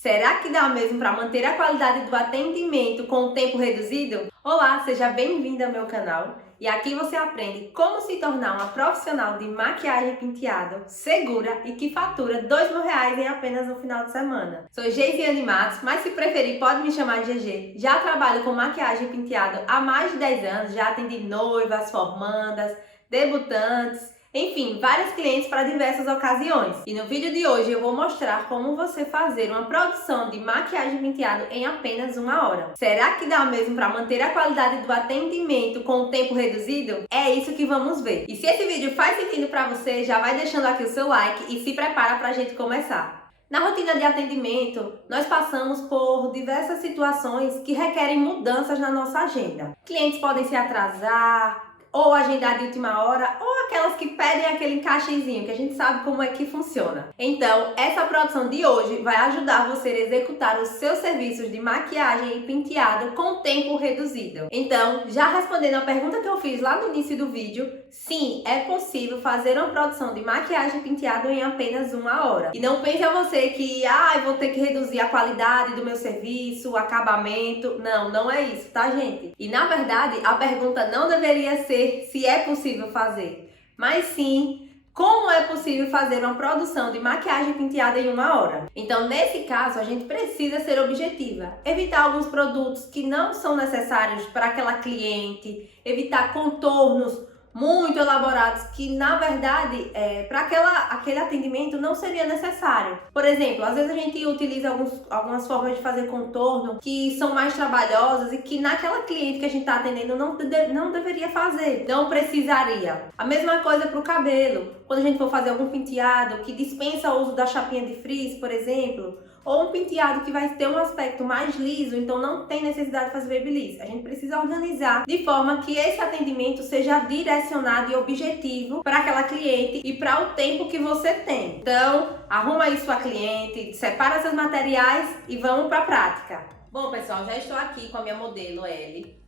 Será que dá mesmo para manter a qualidade do atendimento com o tempo reduzido? Olá, seja bem-vindo ao meu canal e aqui você aprende como se tornar uma profissional de maquiagem e penteado segura e que fatura R$ 2.000 em apenas um final de semana. Sou Geisiane Matos, mas se preferir pode me chamar de GG. Já trabalho com maquiagem e penteado há mais de 10 anos, já atendi noivas, formandas, debutantes, enfim, vários clientes para diversas ocasiões. E no vídeo de hoje eu vou mostrar como você fazer uma produção de maquiagem e penteado em apenas uma hora. Será que dá mesmo para manter a qualidade do atendimento com o tempo reduzido? É isso que vamos ver. E se esse vídeo faz sentido para você, já vai deixando aqui o seu like e se prepara para a gente começar. Na rotina de atendimento, nós passamos por diversas situações que requerem mudanças na nossa agenda. Clientes podem se atrasar, ou agendar de última hora, ou aquelas que pedem aquele encaixezinho, que a gente sabe como é que funciona. Então, essa produção de hoje vai ajudar você a executar os seus serviços de maquiagem e penteado com tempo reduzido. Então, já respondendo a pergunta que eu fiz lá no início do vídeo, sim, é possível fazer uma produção de maquiagem e penteado em apenas uma hora. E não pense a você que, eu vou ter que reduzir a qualidade do meu serviço, o acabamento. Não, não é isso, tá, gente? E na verdade, a pergunta não deveria ser se é possível fazer, mas sim como é possível fazer uma produção de maquiagem penteada em uma hora. Então, nesse caso, a gente precisa ser objetiva, evitar alguns produtos que não são necessários para aquela cliente, evitar contornos muito elaborados que, na verdade, para aquele atendimento não seria necessário. Por exemplo, às vezes a gente utiliza algumas formas de fazer contorno que são mais trabalhosas e que naquela cliente que a gente está atendendo não deveria fazer, não precisaria. A mesma coisa para o cabelo. Quando a gente for fazer algum penteado que dispensa o uso da chapinha de frizz, por exemplo, ou um penteado que vai ter um aspecto mais liso, então não tem necessidade de fazer babyliss. A gente precisa organizar de forma que esse atendimento seja direcionado e objetivo para aquela cliente e para o tempo que você tem. Então, arruma aí sua cliente, separa seus materiais e vamos para a prática. Bom, pessoal, já estou aqui com a minha modelo L.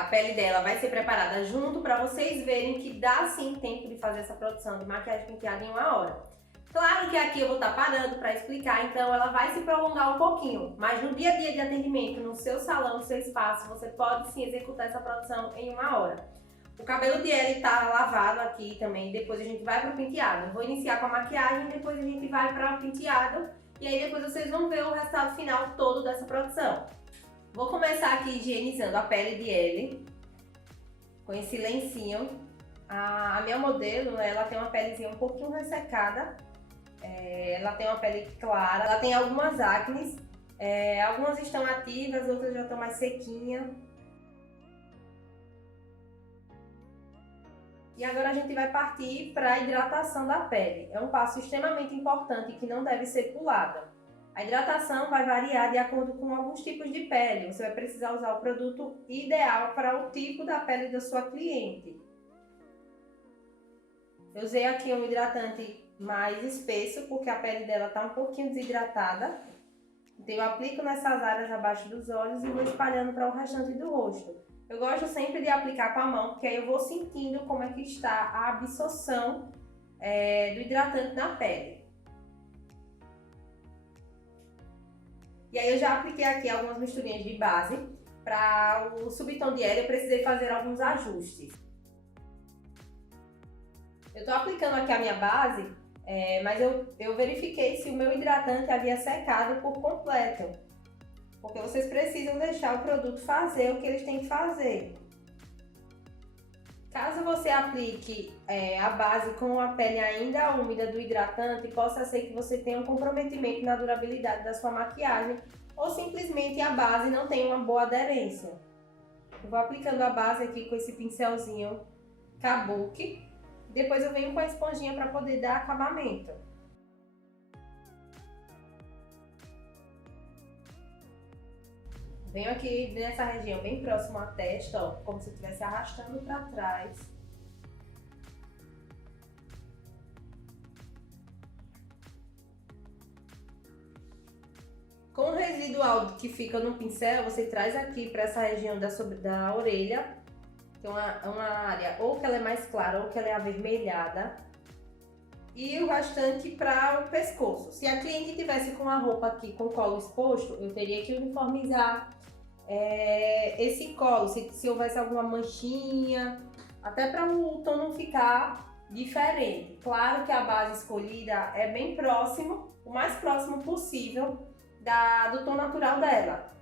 A pele dela vai ser preparada junto para vocês verem que dá sim tempo de fazer essa produção de maquiagem penteada em uma hora. Claro que aqui eu vou estar parando para explicar, então ela vai se prolongar um pouquinho, mas no dia a dia de atendimento, no seu salão, no seu espaço, você pode sim executar essa produção em uma hora. O cabelo de Ellie está lavado aqui também, depois a gente vai para o penteado. Eu vou iniciar com a maquiagem, depois a gente vai para o penteado e aí depois vocês vão ver o resultado final todo dessa produção. Vou começar aqui higienizando a pele de Ellie com esse lencinho. A minha modelo, ela tem uma pelezinha um pouquinho ressecada. Ela tem uma pele clara, ela tem algumas acnes, algumas estão ativas, outras já estão mais sequinhas. E agora a gente vai partir para a hidratação da pele. É um passo extremamente importante que não deve ser pulado. A hidratação vai variar de acordo com alguns tipos de pele. Você vai precisar usar o produto ideal para o tipo da pele da sua cliente. Eu usei aqui um hidratante mais espesso, porque a pele dela está um pouquinho desidratada. Então eu aplico nessas áreas abaixo dos olhos e vou espalhando para o restante do rosto. Eu gosto sempre de aplicar com a mão, porque aí eu vou sentindo como é que está a absorção do hidratante na pele. E aí eu já apliquei aqui algumas misturinhas de base. Para o subtom de Ellie eu precisei fazer alguns ajustes. Eu estou aplicando aqui a minha base, mas eu verifiquei se o meu hidratante havia secado por completo. Porque vocês precisam deixar o produto fazer o que eles têm que fazer. Caso você aplique a base com a pele ainda úmida do hidratante, possa ser que você tenha um comprometimento na durabilidade da sua maquiagem ou simplesmente a base não tenha uma boa aderência. Eu vou aplicando a base aqui com esse pincelzinho Kabuki. Depois eu venho com a esponjinha para poder dar acabamento. Venho aqui nessa região bem próximo à testa, ó, como se eu estivesse arrastando para trás. Com o residual que fica no pincel, você traz aqui para essa região da orelha. Tem uma área ou que ela é mais clara ou que ela é avermelhada. e o restante para o pescoço. Se a cliente tivesse com a roupa aqui com o colo exposto, eu teria que uniformizar esse colo, se houvesse alguma manchinha, até para o tom não ficar diferente. Claro que a base escolhida é bem próximo, o mais próximo possível do tom natural dela.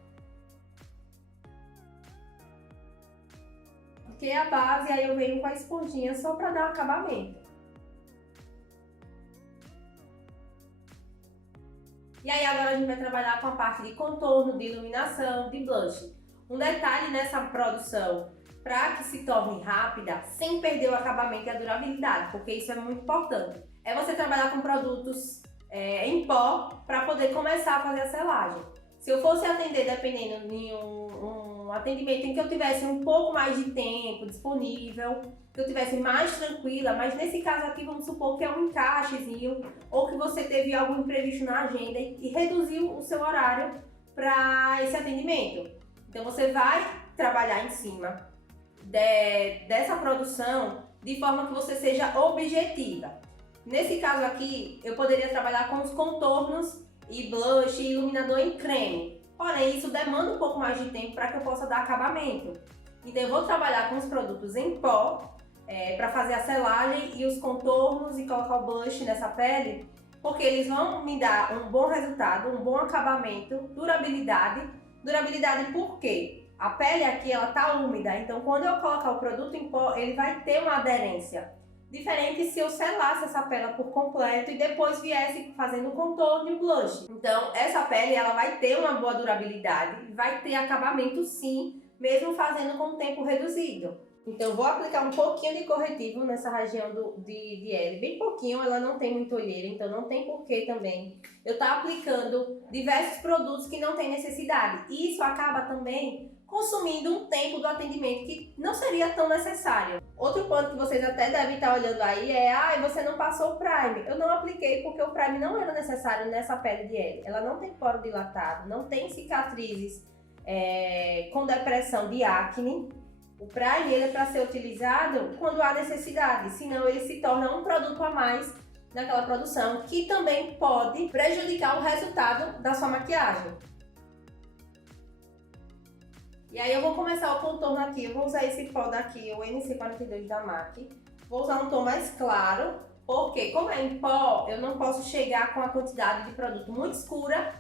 Porque a base, aí eu venho com a esponjinha só para dar um acabamento. E aí agora a gente vai trabalhar com a parte de contorno, de iluminação, de blush. Um detalhe nessa produção, para que se torne rápida, sem perder o acabamento e a durabilidade, porque isso é muito importante, é você trabalhar com produtos em pó para poder começar a fazer a selagem. Se eu fosse atender, dependendo de um atendimento em que eu tivesse um pouco mais de tempo disponível, que eu tivesse mais tranquila, mas nesse caso aqui vamos supor que é um encaixezinho ou que você teve algum imprevisto na agenda e reduziu o seu horário para esse atendimento. Então você vai trabalhar em cima dessa produção de forma que você seja objetiva. Nesse caso aqui, eu poderia trabalhar com os contornos e blush e iluminador em creme. Porém, isso demanda um pouco mais de tempo para que eu possa dar acabamento. Então eu vou trabalhar com os produtos em pó para fazer a selagem e os contornos e colocar o blush nessa pele, porque eles vão me dar um bom resultado, um bom acabamento, durabilidade. Durabilidade por quê? A pele aqui ela tá úmida, então quando eu colocar o produto em pó, ele vai ter uma aderência. Diferente se eu selasse essa pele por completo e depois viesse fazendo o contorno e o blush. Então essa pele ela vai ter uma boa durabilidade, vai ter acabamento sim, mesmo fazendo com tempo reduzido. Então eu vou aplicar um pouquinho de corretivo nessa região de L, bem pouquinho, ela não tem muita olheira, então não tem porquê também eu estar aplicando diversos produtos que não tem necessidade. E isso acaba também consumindo um tempo do atendimento que não seria tão necessário. Outro ponto que vocês até devem estar olhando aí é você não passou o Prime. Eu não apliquei porque o Prime não era necessário nessa pele de L. Ela não tem poro dilatado, não tem cicatrizes com depressão de acne. O Prime ele é para ser utilizado quando há necessidade, senão ele se torna um produto a mais naquela produção, que também pode prejudicar o resultado da sua maquiagem. E aí eu vou começar o contorno aqui, eu vou usar esse pó daqui, o NC42 da MAC. Vou usar um tom mais claro, porque como é em pó, eu não posso chegar com a quantidade de produto muito escura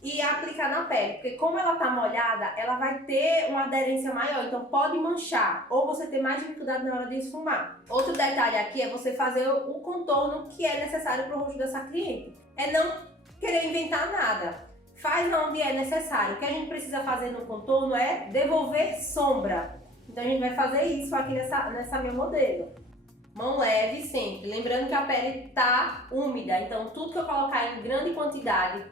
e aplicar na pele, porque como ela tá molhada, ela vai ter uma aderência maior, então pode manchar, ou você ter mais dificuldade na hora de esfumar. Outro detalhe aqui é você fazer o contorno que é necessário para o rosto dessa cliente. É não querer inventar nada. Faz onde é necessário. O que a gente precisa fazer no contorno é devolver sombra. Então a gente vai fazer isso aqui nessa minha modelo. Mão leve sempre. Lembrando que a pele tá úmida, então tudo que eu colocar em grande quantidade,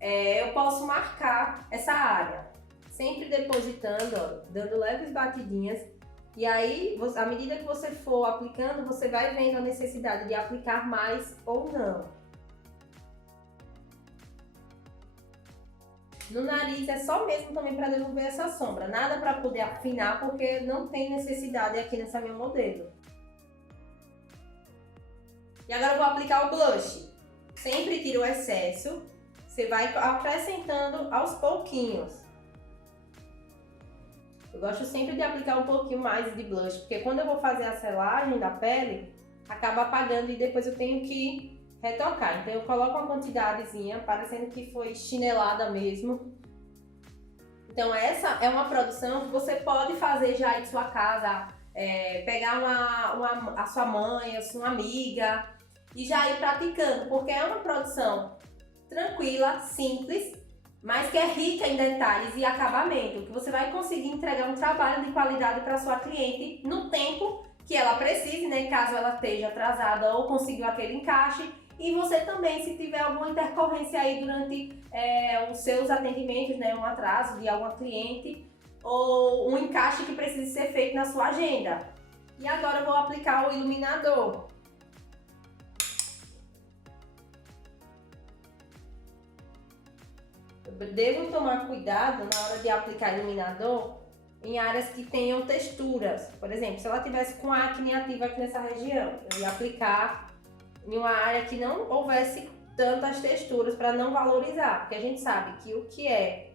eu posso marcar essa área. Sempre depositando, ó, dando leves batidinhas. E aí, à medida que você for aplicando, você vai vendo a necessidade de aplicar mais ou não. No nariz é só mesmo também para devolver essa sombra, nada para poder afinar, porque não tem necessidade aqui nessa minha modelo. E agora eu vou aplicar o blush. Sempre tira o excesso, você vai acrescentando aos pouquinhos. Eu gosto sempre de aplicar um pouquinho mais de blush, porque quando eu vou fazer a selagem da pele, acaba apagando e depois eu tenho que retocar. Então eu coloco uma quantidadezinha, parecendo que foi chinelada mesmo. Então essa é uma produção que você pode fazer já em sua casa, pegar a sua mãe, a sua amiga e já ir praticando, porque é uma produção tranquila, simples, mas que é rica em detalhes e acabamento, que você vai conseguir entregar um trabalho de qualidade para sua cliente no tempo que ela precise, né, caso ela esteja atrasada ou conseguiu aquele encaixe. E você também, se tiver alguma intercorrência aí durante os seus atendimentos, né, um atraso de alguma cliente ou um encaixe que precise ser feito na sua agenda. E agora eu vou aplicar o iluminador. Eu devo tomar cuidado na hora de aplicar iluminador em áreas que tenham texturas. Por exemplo, se ela tivesse com acne ativa aqui nessa região, eu ia aplicar em uma área que não houvesse tantas texturas para não valorizar, porque a gente sabe que o que é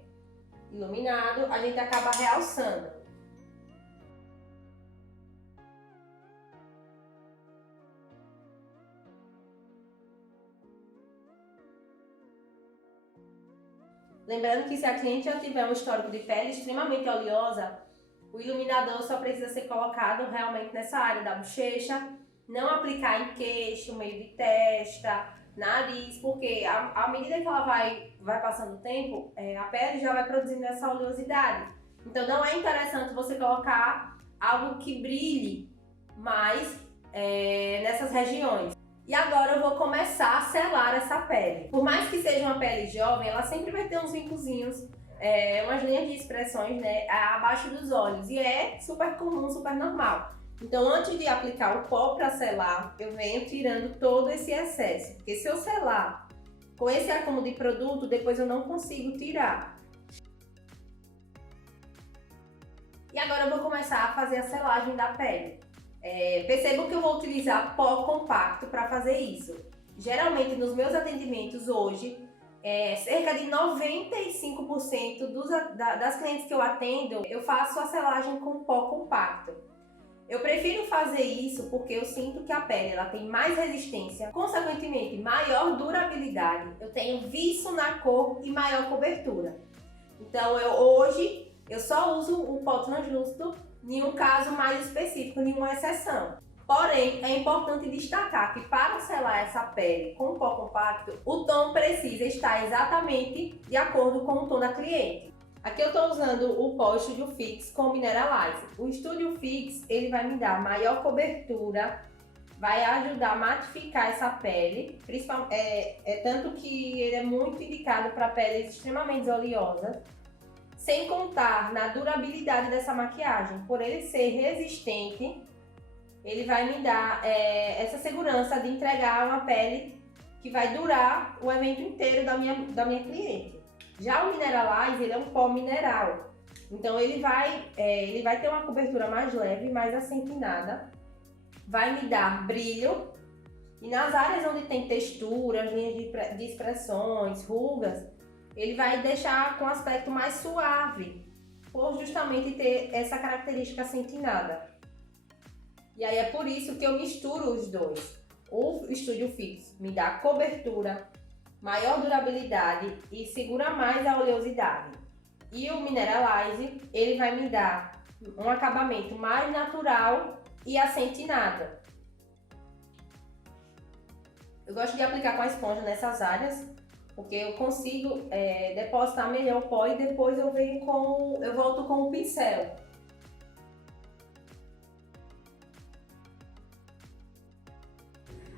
iluminado a gente acaba realçando. Lembrando que se a cliente já tiver um histórico de pele extremamente oleosa, o iluminador só precisa ser colocado realmente nessa área da bochecha, não aplicar em queixo, meio de testa, nariz, porque à medida que ela vai passando o tempo, a pele já vai produzindo essa oleosidade. Então não é interessante você colocar algo que brilhe mais nessas regiões. E agora eu vou começar a selar essa pele. Por mais que seja uma pele jovem, ela sempre vai ter uns vincozinhos, umas linhas de expressões, né, abaixo dos olhos. E é super comum, super normal. Então, antes de aplicar o pó para selar, eu venho tirando todo esse excesso. Porque se eu selar com esse acúmulo de produto, depois eu não consigo tirar. E agora eu vou começar a fazer a selagem da pele. Percebam que eu vou utilizar pó compacto para fazer isso. Geralmente nos meus atendimentos hoje, cerca de 95% das clientes que eu atendo, eu faço a selagem com pó compacto. Eu prefiro fazer isso porque eu sinto que a pele ela tem mais resistência, consequentemente maior durabilidade, eu tenho viço na cor e maior cobertura. Então hoje eu só uso o pó translúcido em um caso mais específico, em uma exceção. Porém, é importante destacar que para selar essa pele com pó compacto, o tom precisa estar exatamente de acordo com o tom da cliente. Aqui eu estou usando o pó Studio Fix com Mineralize. O Studio Fix ele vai me dar maior cobertura, vai ajudar a matificar essa pele, tanto que ele é muito indicado para peles extremamente oleosas. Sem contar na durabilidade dessa maquiagem, por ele ser resistente, ele vai me dar essa segurança de entregar uma pele que vai durar o evento inteiro da minha cliente. Já o Mineralize, ele é um pó mineral, então ele vai ter uma cobertura mais leve, mais acentinada, vai me dar brilho, e nas áreas onde tem texturas, linhas de expressões, rugas, ele vai deixar com aspecto mais suave, por justamente ter essa característica acentinada. E aí é por isso que eu misturo os dois. O Studio Fix me dá cobertura, maior durabilidade e segura mais a oleosidade. E o Mineralize, ele vai me dar um acabamento mais natural e acentinado. Eu gosto de aplicar com a esponja nessas áreas, porque eu consigo depositar melhor o pó e depois eu volto com o pincel.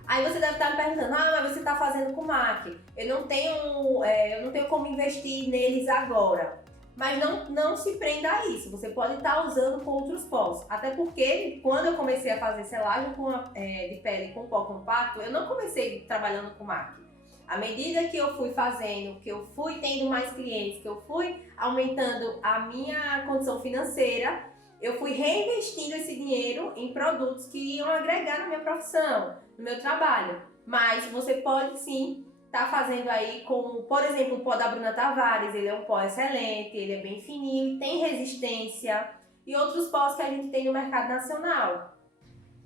Aí você deve estar me perguntando, mas você está fazendo com MAC, eu não tenho como investir neles agora. Mas não se prenda a isso, você pode estar usando com outros pós. Até porque quando eu comecei a fazer selagem de pele com pó compacto, eu não comecei trabalhando com MAC. À medida que eu fui fazendo, que eu fui tendo mais clientes, que eu fui aumentando a minha condição financeira, eu fui reinvestindo esse dinheiro em produtos que iam agregar na minha profissão, no meu trabalho. Mas você pode sim estar fazendo aí com, por exemplo, o pó da Bruna Tavares, ele é um pó excelente, ele é bem fininho, tem resistência, e outros pós que a gente tem no mercado nacional.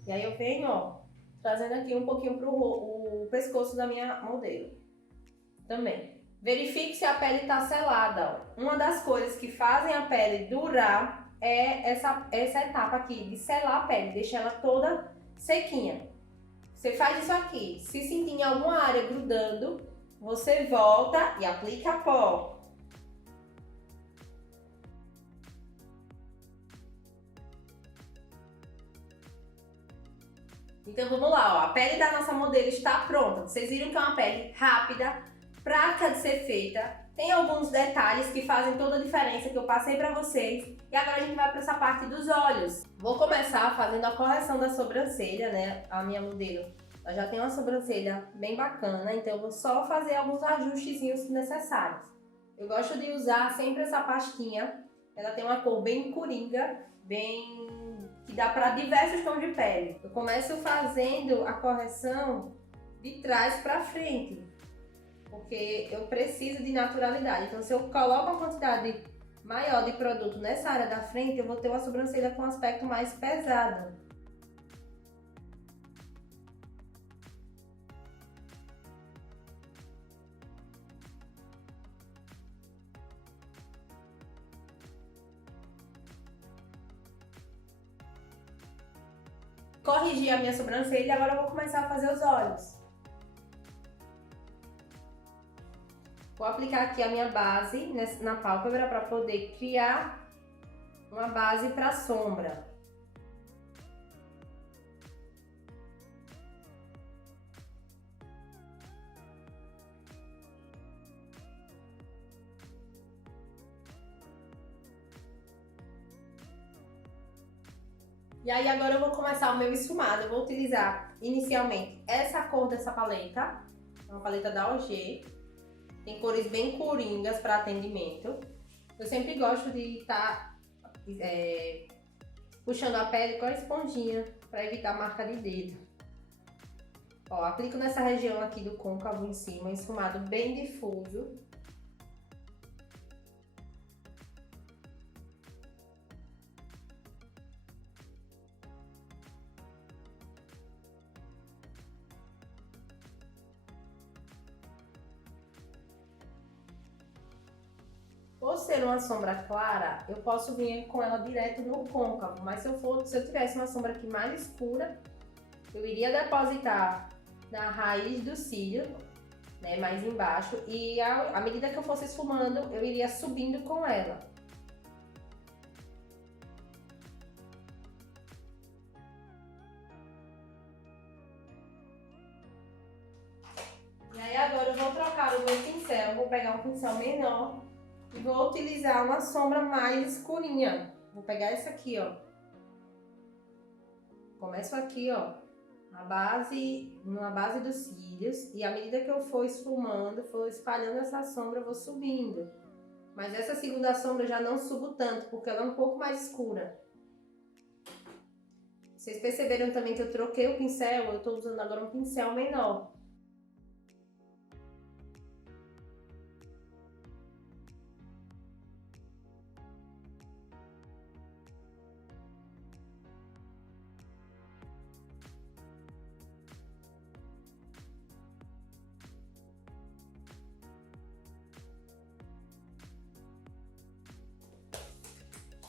E aí eu venho, ó, trazendo aqui um pouquinho para o pescoço da minha modelo também. Verifique se a pele está selada. Ó. Uma das coisas que fazem a pele durar é essa etapa aqui de selar a pele, deixar ela toda sequinha. Você faz isso aqui. Se sentir em alguma área grudando, você volta e aplica pó. Então vamos lá, ó. A pele da nossa modelo está pronta. Vocês viram que é uma pele rápida, prática de ser feita. Tem alguns detalhes que fazem toda a diferença que eu passei pra vocês. E agora a gente vai para essa parte dos olhos. Vou começar fazendo a correção da sobrancelha, né? A minha modelo ela já tem uma sobrancelha bem bacana, então eu vou só fazer alguns ajustezinhos necessários. Eu gosto de usar sempre essa pastinha. Ela tem uma cor bem coringa, que dá para diversos tons de pele. Eu começo fazendo a correção de trás para frente, porque eu preciso de naturalidade. Então, se eu coloco uma quantidade maior de produto nessa área da frente, eu vou ter uma sobrancelha com um aspecto mais pesado. Corrigi a minha sobrancelha e agora eu vou começar a fazer os olhos. Vou aplicar aqui a minha base na pálpebra para poder criar uma base para sombra. E aí agora eu vou começar o meu esfumado. Eu vou utilizar inicialmente essa cor dessa paleta, uma paleta da OG. Tem cores bem coringas para atendimento. Eu sempre gosto de estar puxando a pele com a esponjinha para evitar marca de dedo. Ó, aplico nessa região aqui do côncavo em cima, um esfumado bem difuso. Por ser uma sombra clara, eu posso vir com ela direto no côncavo, mas se eu tivesse uma sombra aqui mais escura, eu iria depositar na raiz do cílio, né, mais embaixo, e à medida que eu fosse esfumando, eu iria subindo com ela. E aí agora eu vou trocar o meu pincel, vou pegar um pincel menor e vou utilizar uma sombra mais escurinha. Vou pegar essa aqui, ó. Começo aqui, ó, na base dos cílios, e à medida que eu for esfumando, for espalhando essa sombra, eu vou subindo. Mas essa segunda sombra eu já não subo tanto, porque ela é um pouco mais escura. Vocês perceberam também que eu troquei o pincel, eu tô usando agora um pincel menor.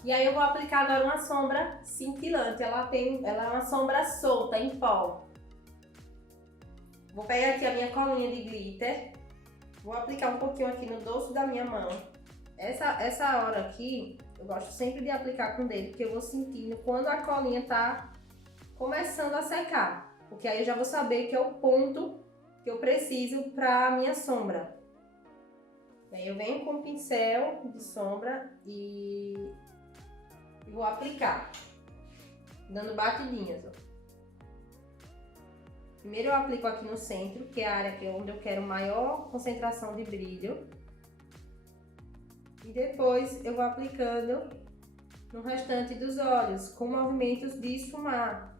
E aí eu vou aplicar agora uma sombra cintilante, ela é uma sombra solta, em pó. Vou pegar aqui a minha colinha de glitter, vou aplicar um pouquinho aqui no dorso da minha mão. Essa hora aqui, eu gosto sempre de aplicar com o dedo, porque eu vou sentindo quando a colinha tá começando a secar. Porque aí eu já vou saber que é o ponto que eu preciso para a minha sombra. E aí eu venho com o pincel de sombra e vou aplicar, dando batidinhas, ó. Primeiro eu aplico aqui no centro, que é a área onde eu quero maior concentração de brilho. E depois eu vou aplicando no restante dos olhos, com movimentos de esfumar.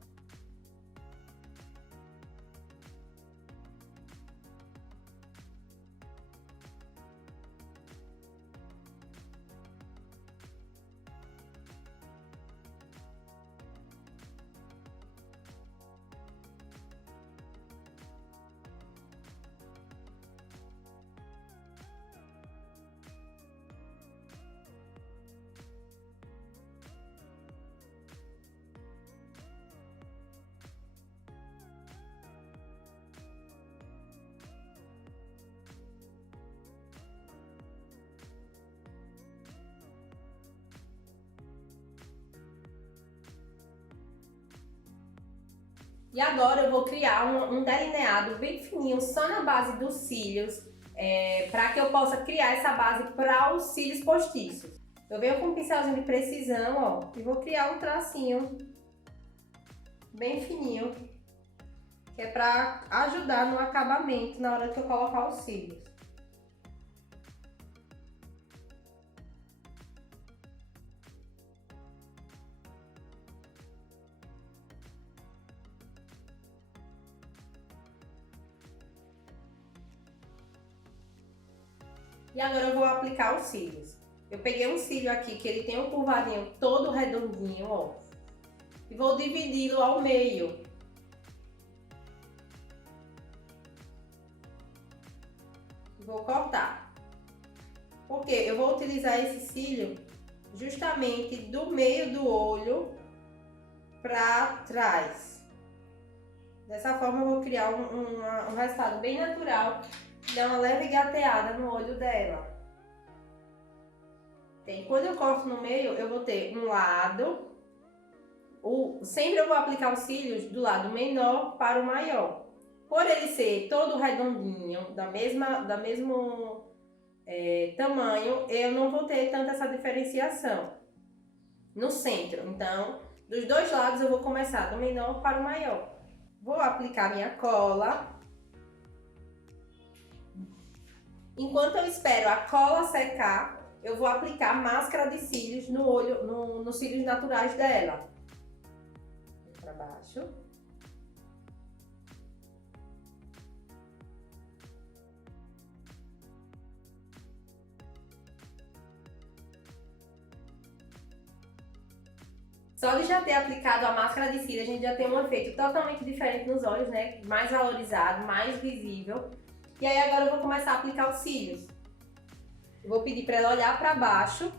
E agora eu vou criar um delineado bem fininho, só na base dos cílios, para que eu possa criar essa base para os cílios postiços. Eu venho com um pincelzinho de precisão, ó, e vou criar um tracinho bem fininho, que é para ajudar no acabamento na hora que eu colocar os cílios. E agora eu vou aplicar os cílios. Eu peguei um cílio aqui que ele tem um curvadinho todo redondinho, ó. E vou dividi-lo ao meio. Vou cortar. Porque eu vou utilizar esse cílio justamente do meio do olho para trás. Dessa forma eu vou criar um resultado bem natural, dar uma leve gateada no olho dela. Quando eu corto no meio, eu vou ter um lado, sempre eu vou aplicar os cílios do lado menor para o maior. Por ele ser todo redondinho, da mesmo tamanho, eu não vou ter tanta essa diferenciação no centro. Então, dos dois lados eu vou começar do menor para o maior. Vou aplicar minha cola. Enquanto eu espero a cola secar, eu vou aplicar máscara de cílios no olho, nos cílios naturais dela. Para baixo. Só de já ter aplicado a máscara de cílios, a gente já tem um efeito totalmente diferente nos olhos, né? Mais valorizado, mais visível. E aí agora eu vou começar a aplicar os cílios. Eu vou pedir para ela olhar para baixo.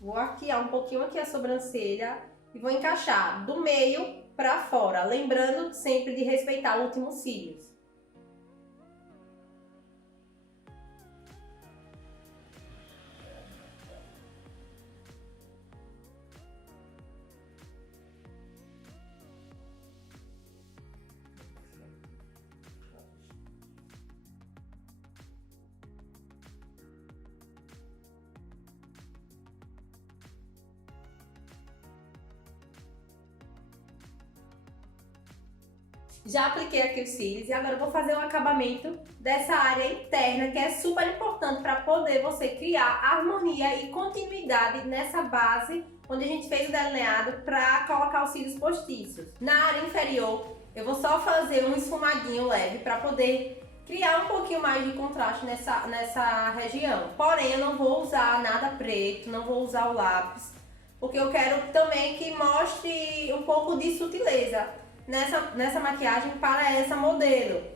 Vou arquear um pouquinho aqui a sobrancelha e vou encaixar do meio para fora, lembrando sempre de respeitar o último cílios. Já apliquei aqui os cílios e agora eu vou fazer um acabamento dessa área interna que é super importante para poder você criar harmonia e continuidade nessa base onde a gente fez o delineado para colocar os cílios postiços. Na área inferior eu vou só fazer um esfumadinho leve para poder criar um pouquinho mais de contraste nessa região. Porém eu não vou usar nada preto, não vou usar o lápis, porque eu quero também que mostre um pouco de sutileza nessa maquiagem para essa modelo,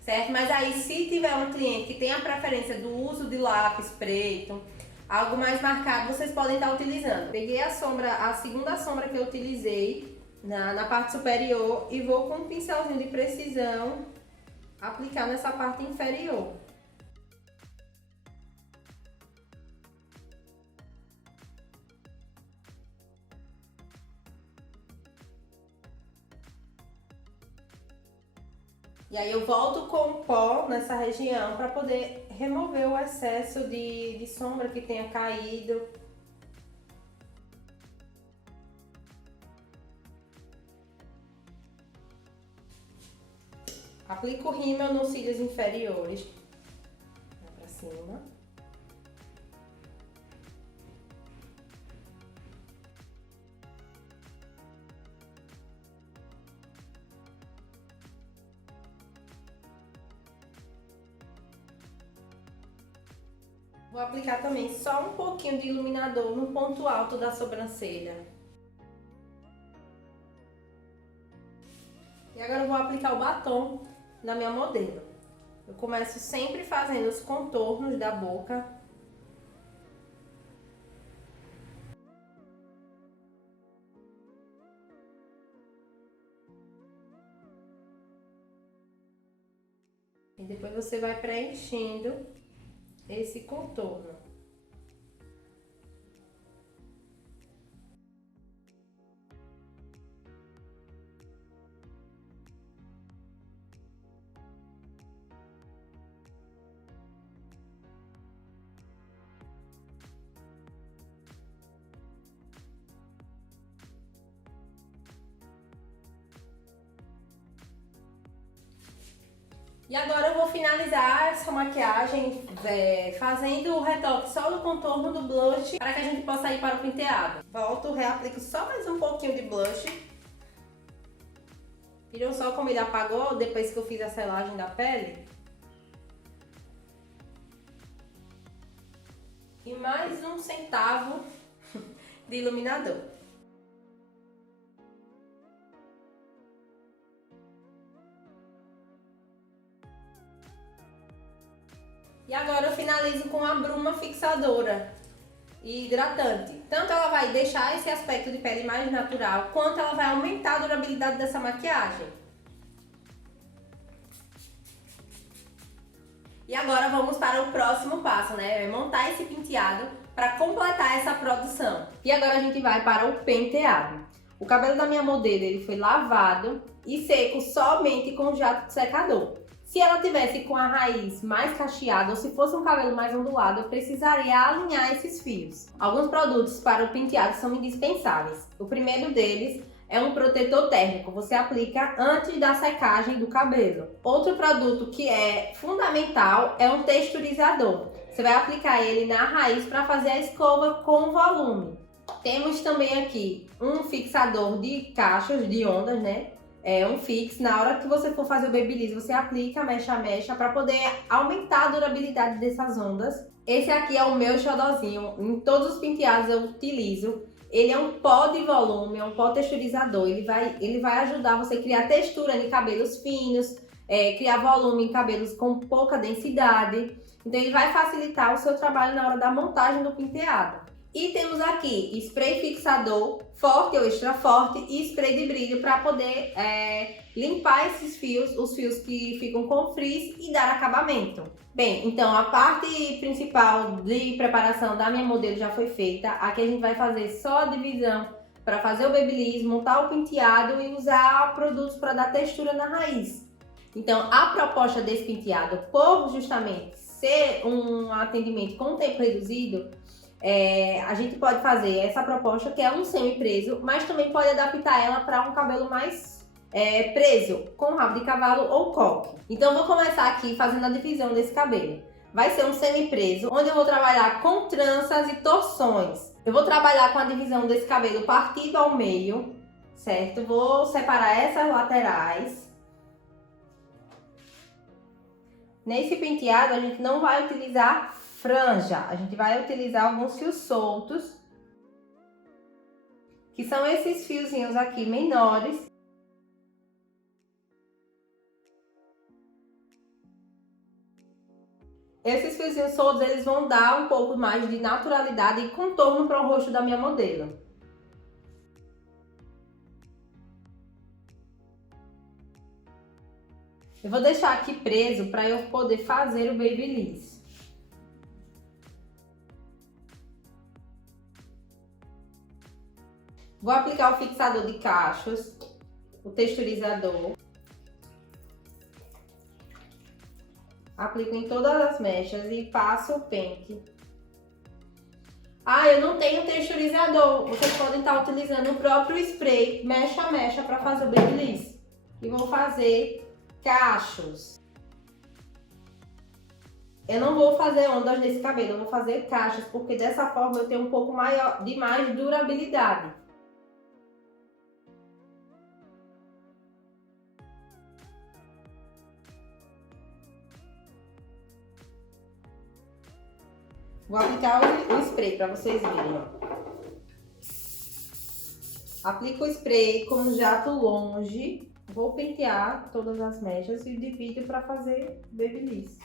certo? Mas aí se tiver um cliente que tem a preferência do uso de lápis preto, algo mais marcado, vocês podem estar utilizando. Peguei a segunda sombra que eu utilizei na parte superior e vou com um pincelzinho de precisão aplicar nessa parte inferior. E aí eu volto com o pó nessa região para poder remover o excesso de sombra que tenha caído. Aplico o rímel nos cílios inferiores. Vai pra cima. Vou aplicar também só um pouquinho de iluminador no ponto alto da sobrancelha. E agora eu vou aplicar o batom na minha modelo. Eu começo sempre fazendo os contornos da boca. E depois você vai preenchendo esse contorno. E agora eu vou finalizar essa maquiagem fazendo o retoque só do contorno do blush para que a gente possa ir para o penteado. Volto, reaplico só mais um pouquinho de blush. Viram só como ele apagou depois que eu fiz a selagem da pele? e mais 1 centavo de iluminador. E agora eu finalizo com a bruma fixadora e hidratante. Tanto ela vai deixar esse aspecto de pele mais natural, quanto ela vai aumentar a durabilidade dessa maquiagem. E agora vamos para o próximo passo, né? É montar esse penteado para completar essa produção. E agora a gente vai para o penteado. O cabelo da minha modelo ele foi lavado e seco somente com jato secador. Se ela tivesse com a raiz mais cacheada ou se fosse um cabelo mais ondulado, eu precisaria alinhar esses fios. Alguns produtos para o penteado são indispensáveis. O primeiro deles é um protetor térmico, você aplica antes da secagem do cabelo. Outro produto que é fundamental é um texturizador. Você vai aplicar ele na raiz para fazer a escova com volume. Temos também aqui um fixador de cachos, de ondas, né? É um fix. Na hora que você for fazer o babyliss, você aplica mecha a mecha para poder aumentar a durabilidade dessas ondas. Esse aqui é o meu xodozinho. Em todos os penteados eu utilizo. Ele é um pó de volume, é um pó texturizador. Ele vai ajudar você a criar textura em cabelos finos, criar volume em cabelos com pouca densidade. Então ele vai facilitar o seu trabalho na hora da montagem do penteado. E temos aqui spray fixador forte ou extra forte e spray de brilho para poder limpar esses fios, os fios que ficam com frizz e dar acabamento. Bem, então a parte principal de preparação da minha modelo já foi feita. Aqui a gente vai fazer só a divisão para fazer o babyliss, montar o penteado e usar produtos para dar textura na raiz. Então a proposta desse penteado, por justamente ser um atendimento com tempo reduzido, a gente pode fazer essa proposta que é um semi-preso, mas também pode adaptar ela para um cabelo mais preso, com rabo de cavalo ou coque. Então vou começar aqui fazendo a divisão desse cabelo. Vai ser um semi-preso, onde eu vou trabalhar com tranças e torções. Eu vou trabalhar com a divisão desse cabelo partido ao meio, certo? Vou separar essas laterais. Nesse penteado a gente não vai utilizar franja, a gente vai utilizar alguns fios soltos, que são esses fiozinhos aqui menores. Esses fiozinhos soltos, eles vão dar um pouco mais de naturalidade e contorno para o rosto da minha modelo. Eu vou deixar aqui preso para eu poder fazer o babyliss. Vou aplicar o fixador de cachos, o texturizador. Aplico em todas as mechas e passo o pente. Ah, eu não tenho texturizador. Vocês podem estar utilizando o próprio spray mecha a mecha para fazer o babyliss. E vou fazer cachos. Eu não vou fazer ondas nesse cabelo, eu vou fazer cachos, porque dessa forma eu tenho um pouco maior, de mais durabilidade. Vou aplicar o spray para vocês verem, ó. Aplico o spray com um jato longe. Vou pentear todas as mechas e divido para fazer babyliss.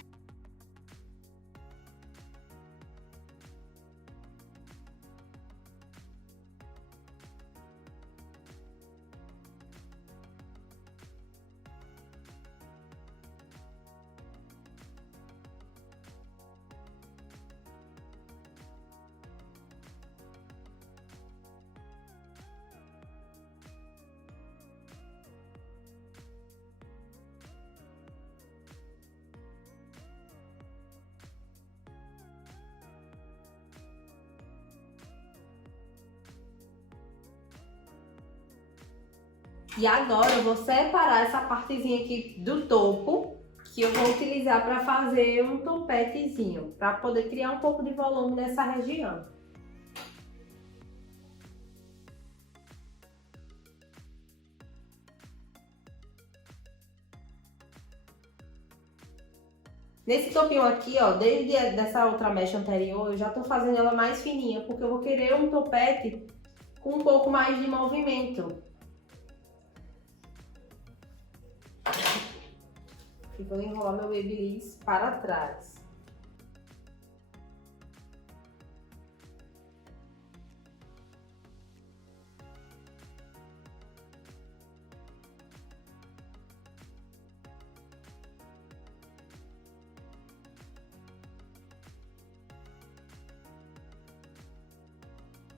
E agora eu vou separar essa partezinha aqui do topo, que eu vou utilizar para fazer um topetezinho, para poder criar um pouco de volume nessa região. Nesse topinho aqui, ó, desde dessa outra mecha anterior, eu já tô fazendo ela mais fininha, porque eu vou querer um topete com um pouco mais de movimento. E vou enrolar meu Babyliss para trás.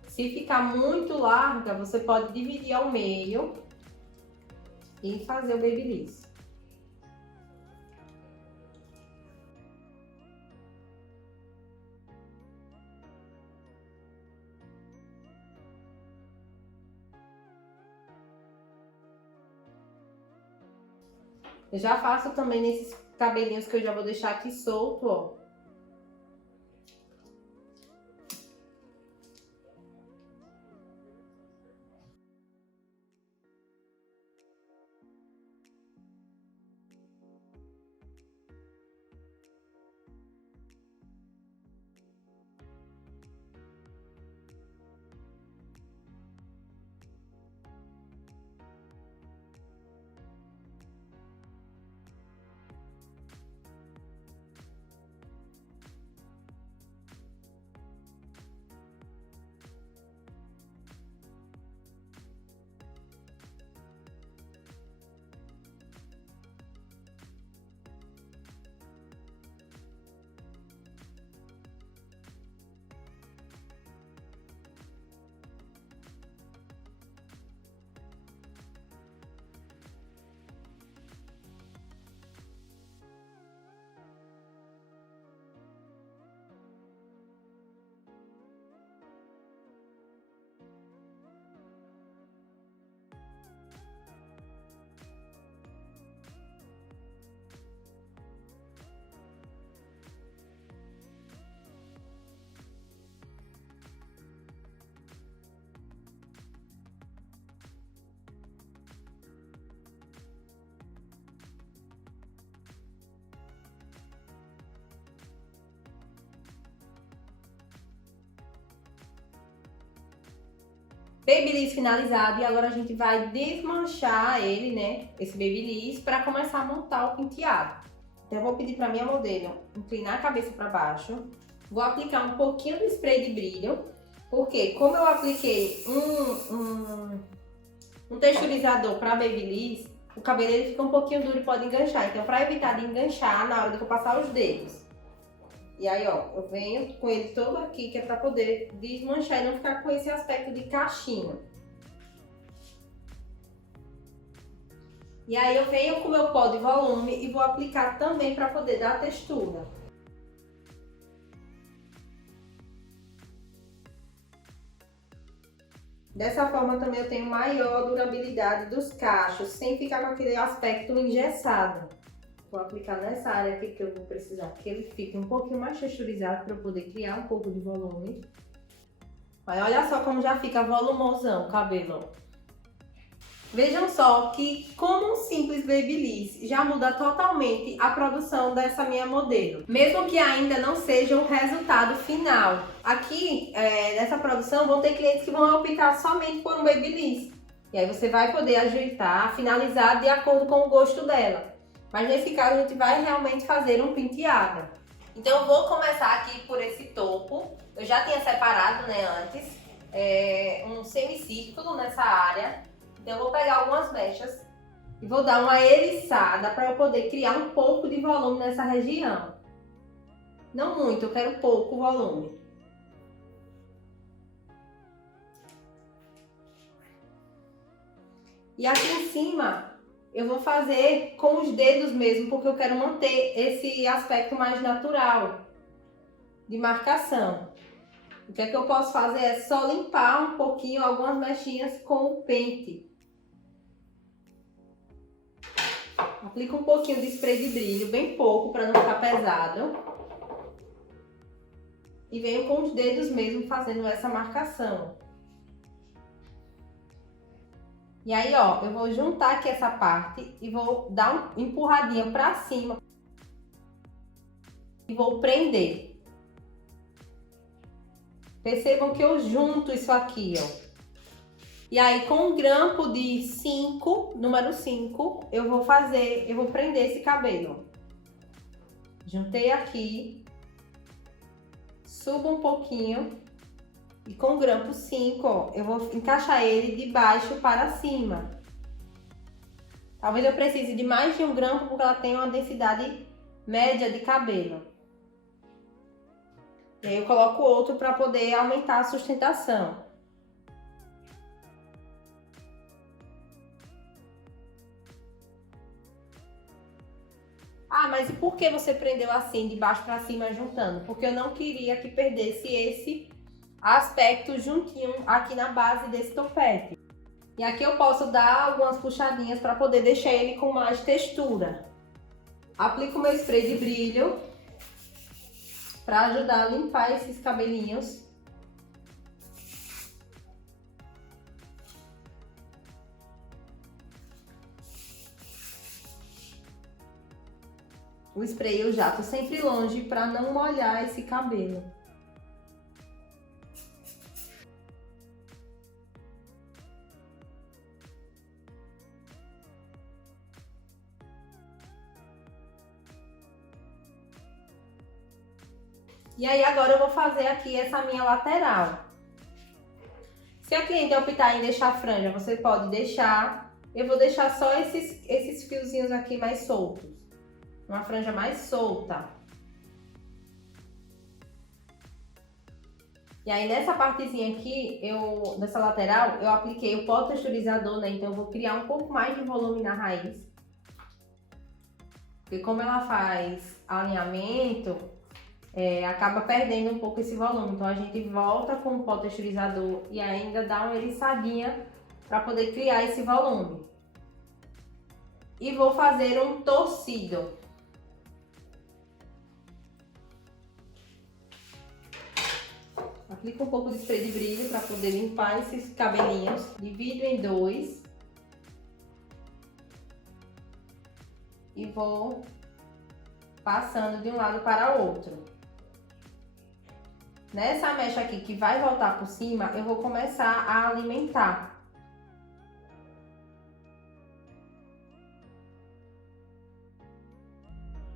Se ficar muito larga, você pode dividir ao meio e fazer o Babyliss. Eu já faço também nesses cabelinhos que eu já vou deixar aqui solto, ó. Babyliss finalizado, e agora a gente vai desmanchar ele, né, esse Babyliss, para começar a montar o penteado. Então eu vou pedir para minha modelo inclinar a cabeça para baixo, vou aplicar um pouquinho do spray de brilho, porque como eu apliquei um texturizador para Babyliss, o cabelo ele fica um pouquinho duro e pode enganchar, então para evitar de enganchar na hora que eu passar os dedos. E aí, ó, eu venho com ele todo aqui, que é pra poder desmanchar e não ficar com esse aspecto de cachinho. E aí eu venho com o meu pó de volume e vou aplicar também pra poder dar textura. Dessa forma também eu tenho maior durabilidade dos cachos, sem ficar com aquele aspecto engessado. Vou aplicar nessa área aqui que eu vou precisar que ele fique um pouquinho mais texturizado para eu poder criar um pouco de volume. Mas olha só como já fica volumosão o cabelo. Vejam só que como um simples Babyliss já muda totalmente a produção dessa minha modelo. Mesmo que ainda não seja o resultado final. Aqui, nessa produção, vão ter clientes que vão optar somente por um Babyliss. E aí você vai poder ajeitar, finalizar de acordo com o gosto dela. Mas nesse caso a gente vai realmente fazer um penteado. Então eu vou começar aqui por esse topo. Eu já tinha separado, né, antes, um semicírculo nessa área. Então eu vou pegar algumas mechas e vou dar uma eriçada para eu poder criar um pouco de volume nessa região. Não muito, eu quero pouco volume. E aqui em cima eu vou fazer com os dedos mesmo, porque eu quero manter esse aspecto mais natural de marcação. O que é que eu posso fazer é só limpar um pouquinho algumas mechinhas com o pente. Aplico um pouquinho de spray de brilho, bem pouco, para não ficar pesado. E venho com os dedos mesmo fazendo essa marcação. E aí, ó, eu vou juntar aqui essa parte e vou dar uma empurradinha pra cima. e vou prender. Percebam que eu junto isso aqui, ó. E aí, com um grampo de 5, número 5, eu vou prender esse cabelo. Juntei aqui, subo um pouquinho e com o grampo 5, ó, eu vou encaixar ele de baixo para cima. Talvez eu precise de mais de um grampo porque ela tem uma densidade média de cabelo. E aí eu coloco outro para poder aumentar a sustentação. Ah, mas e por que você prendeu assim, de baixo para cima, juntando? Porque eu não queria que perdesse esse aspecto juntinho aqui na base desse topete. E aqui eu posso dar algumas puxadinhas para poder deixar ele com mais textura. Aplico meu spray de brilho para ajudar a limpar esses cabelinhos. O spray eu já tô sempre longe para não molhar esse cabelo. E aí agora eu vou fazer aqui essa minha lateral. Se a cliente optar em deixar franja, você pode deixar. Eu vou deixar só esses fiozinhos aqui mais soltos. Uma franja mais solta. E aí nessa partezinha aqui, nessa lateral, eu apliquei o pó texturizador, né? Então eu vou criar um pouco mais de volume na raiz. Porque como ela faz alinhamento, acaba perdendo um pouco esse volume. Então a gente volta com o pó texturizador e ainda dá uma eriçadinha para poder criar esse volume. E vou fazer um torcido. Aplico um pouco de spray de brilho para poder limpar esses cabelinhos. Divido em 2. E vou passando de um lado para o outro. Nessa mecha aqui que vai voltar por cima, eu vou começar a alimentar.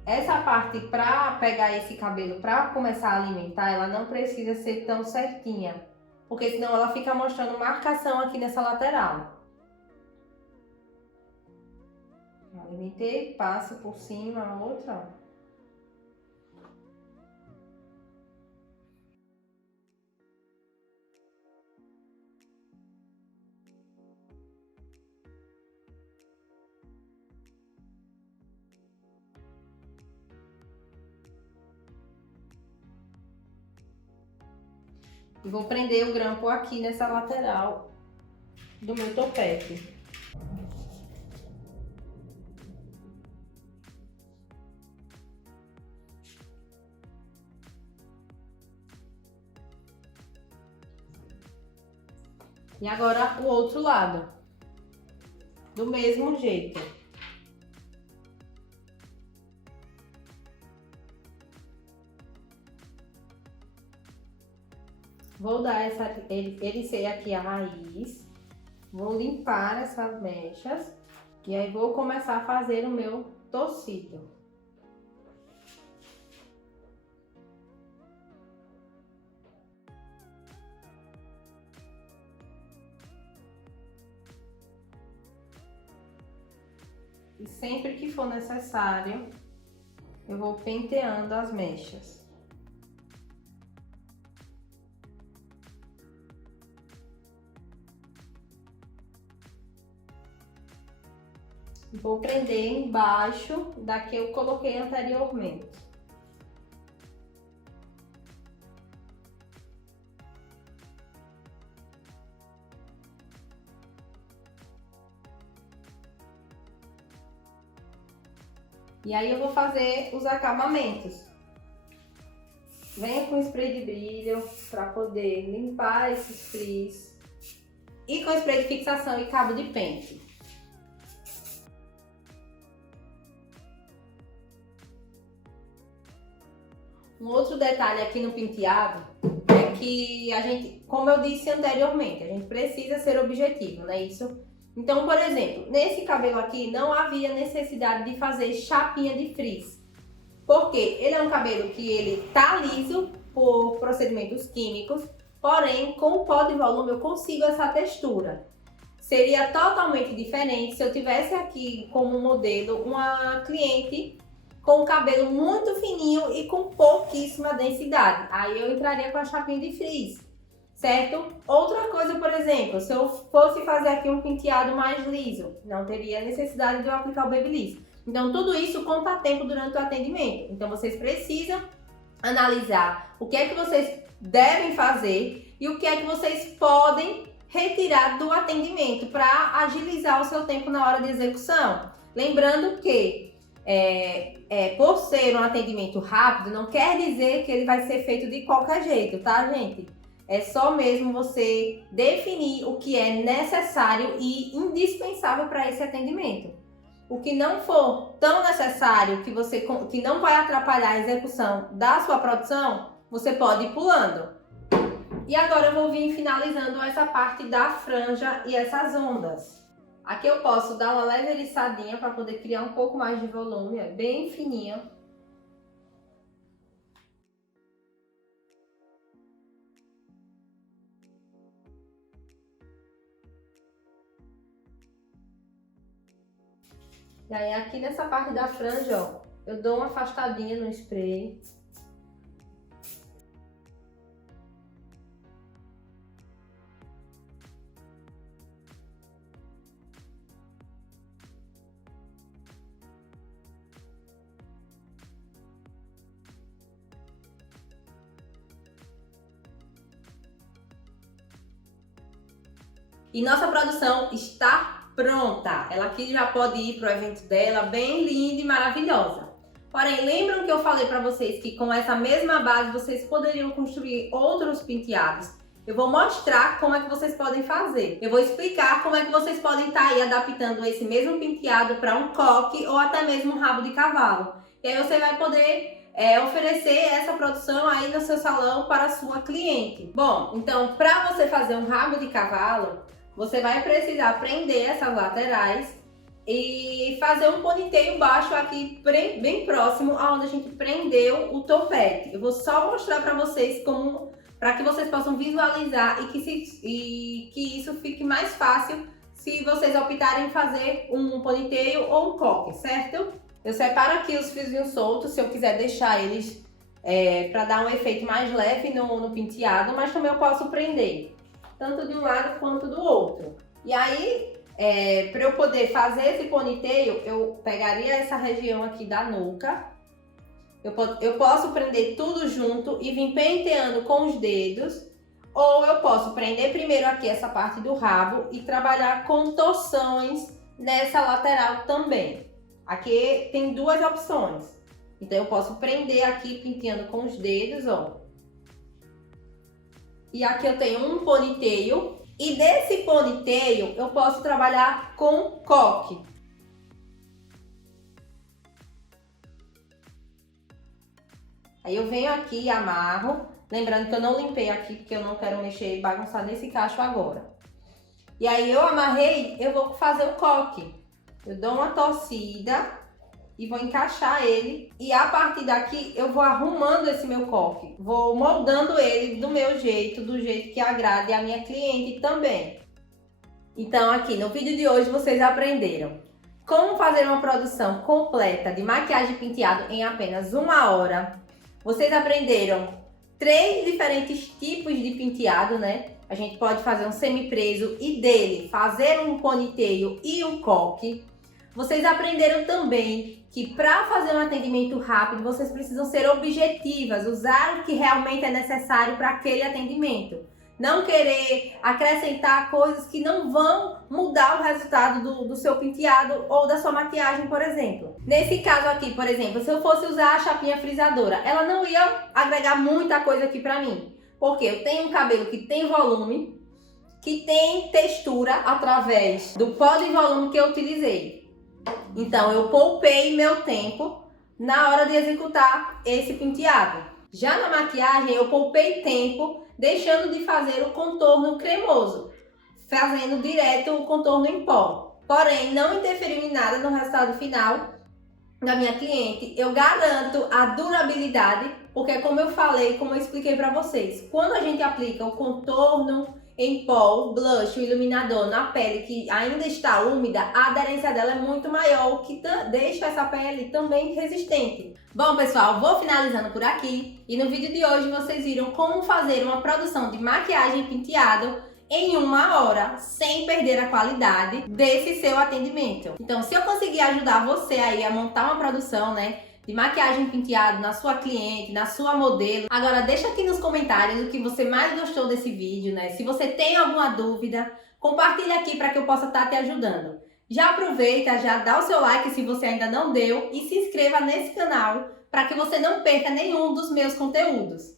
Essa parte para pegar esse cabelo, para começar a alimentar, ela não precisa ser tão certinha, porque senão ela fica mostrando marcação aqui nessa lateral. Alimentei, passo por cima a outra, ó. E vou prender o grampo aqui nessa lateral do meu topete. E agora o outro lado, do mesmo jeito. Vou dar ericei aqui a raiz, vou limpar essas mechas e aí vou começar a fazer o meu torcido. E sempre que for necessário, eu vou penteando as mechas. Vou prender embaixo da que eu coloquei anteriormente. E aí eu vou fazer os acabamentos. Venho com spray de brilho para poder limpar esses frizz. E com spray de fixação e cabo de pente. Um outro detalhe aqui no penteado é que a gente, como eu disse anteriormente, a gente precisa ser objetivo, não é isso? Então, por exemplo, nesse cabelo aqui não havia necessidade de fazer chapinha de frizz. Porque ele é um cabelo que ele tá liso por procedimentos químicos, porém com o pó de volume eu consigo essa textura. Seria totalmente diferente se eu tivesse aqui como modelo uma cliente com o cabelo muito fininho e com pouquíssima densidade. Aí eu entraria com a chapinha de frizz, certo? Outra coisa, por exemplo, se eu fosse fazer aqui um penteado mais liso, não teria necessidade de eu aplicar o Babyliss. Então tudo isso conta tempo durante o atendimento. Então vocês precisam analisar o que é que vocês devem fazer e o que é que vocês podem retirar do atendimento para agilizar o seu tempo na hora de execução. Lembrando que por ser um atendimento rápido, não quer dizer que ele vai ser feito de qualquer jeito, tá, gente? É só mesmo você definir o que é necessário e indispensável para esse atendimento. O que não for tão necessário, que não vai atrapalhar a execução da sua produção, você pode ir pulando. E agora eu vou vir finalizando essa parte da franja e essas ondas. Aqui eu posso dar uma leve eriçadinha para poder criar um pouco mais de volume, é bem fininho. E aí aqui nessa parte da franja, ó, eu dou uma afastadinha no spray. E nossa produção está pronta. Ela aqui já pode ir para o evento dela, bem linda e maravilhosa. Porém, lembram que eu falei para vocês que com essa mesma base vocês poderiam construir outros penteados? Eu vou mostrar como é que vocês podem fazer. Eu vou explicar como é que vocês podem estar aí adaptando esse mesmo penteado para um coque ou até mesmo um rabo de cavalo. E aí você vai poder oferecer essa produção aí no seu salão para a sua cliente. Bom, então para você fazer um rabo de cavalo, você vai precisar prender essas laterais e fazer um ponytail baixo aqui bem próximo aonde a gente prendeu o topete. Eu vou só mostrar para vocês como, para que vocês possam visualizar e que isso fique mais fácil se vocês optarem em fazer um ponytail ou um coque, certo? Eu separo aqui os fiozinhos soltos, se eu quiser deixar eles para dar um efeito mais leve no penteado, mas também eu posso prender tanto de um lado quanto do outro. E aí, para eu poder fazer esse ponytail, eu pegaria essa região aqui da nuca. Eu posso prender tudo junto e vir penteando com os dedos. Ou eu posso prender primeiro aqui essa parte do rabo e trabalhar contorções nessa lateral também. Aqui tem duas opções. Então eu posso prender aqui penteando com os dedos, ó. E aqui eu tenho um ponytail. E desse ponytail eu posso trabalhar com coque. Aí eu venho aqui e amarro. Lembrando que eu não limpei aqui porque eu não quero mexer e bagunçar nesse cacho agora. E aí eu amarrei, eu vou fazer o coque. Eu dou uma torcida e vou encaixar ele. E a partir daqui eu vou arrumando esse meu coque. Vou moldando ele do meu jeito, do jeito que agrade a minha cliente também. Então aqui no vídeo de hoje vocês aprenderam como fazer uma produção completa de maquiagem e penteado em apenas 1 hora. Vocês aprenderam 3 diferentes tipos de penteado, né? A gente pode fazer um semi-preso e dele fazer um ponytail e um coque. Vocês aprenderam também que para fazer um atendimento rápido, vocês precisam ser objetivas, usar o que realmente é necessário para aquele atendimento. Não querer acrescentar coisas que não vão mudar o resultado do seu penteado ou da sua maquiagem, por exemplo. Nesse caso aqui, por exemplo, se eu fosse usar a chapinha frisadora, ela não ia agregar muita coisa aqui pra mim. Porque eu tenho um cabelo que tem volume, que tem textura através do pó de volume que eu utilizei. Então eu poupei meu tempo na hora de executar esse penteado. Já na maquiagem eu poupei tempo, deixando de fazer o contorno cremoso, fazendo direto o contorno em pó. Porém, não interferiu em nada no resultado final da minha cliente. Eu garanto a durabilidade, porque como eu falei, como eu expliquei para vocês, quando a gente aplica o contorno em pó, o blush, o iluminador na pele que ainda está úmida, a aderência dela é muito maior, o que deixa essa pele também resistente. Bom, pessoal, vou finalizando por aqui e no vídeo de hoje vocês viram como fazer uma produção de maquiagem penteado em 1 hora, sem perder a qualidade desse seu atendimento. Então, se eu conseguir ajudar você aí a montar uma produção, né, de maquiagem penteado na sua cliente, na sua modelo, agora deixa aqui nos comentários o que você mais gostou desse vídeo, né? Se você tem alguma dúvida, compartilha aqui para que eu possa estar te ajudando. Já aproveita, já dá o seu like se você ainda não deu e se inscreva nesse canal para que você não perca nenhum dos meus conteúdos.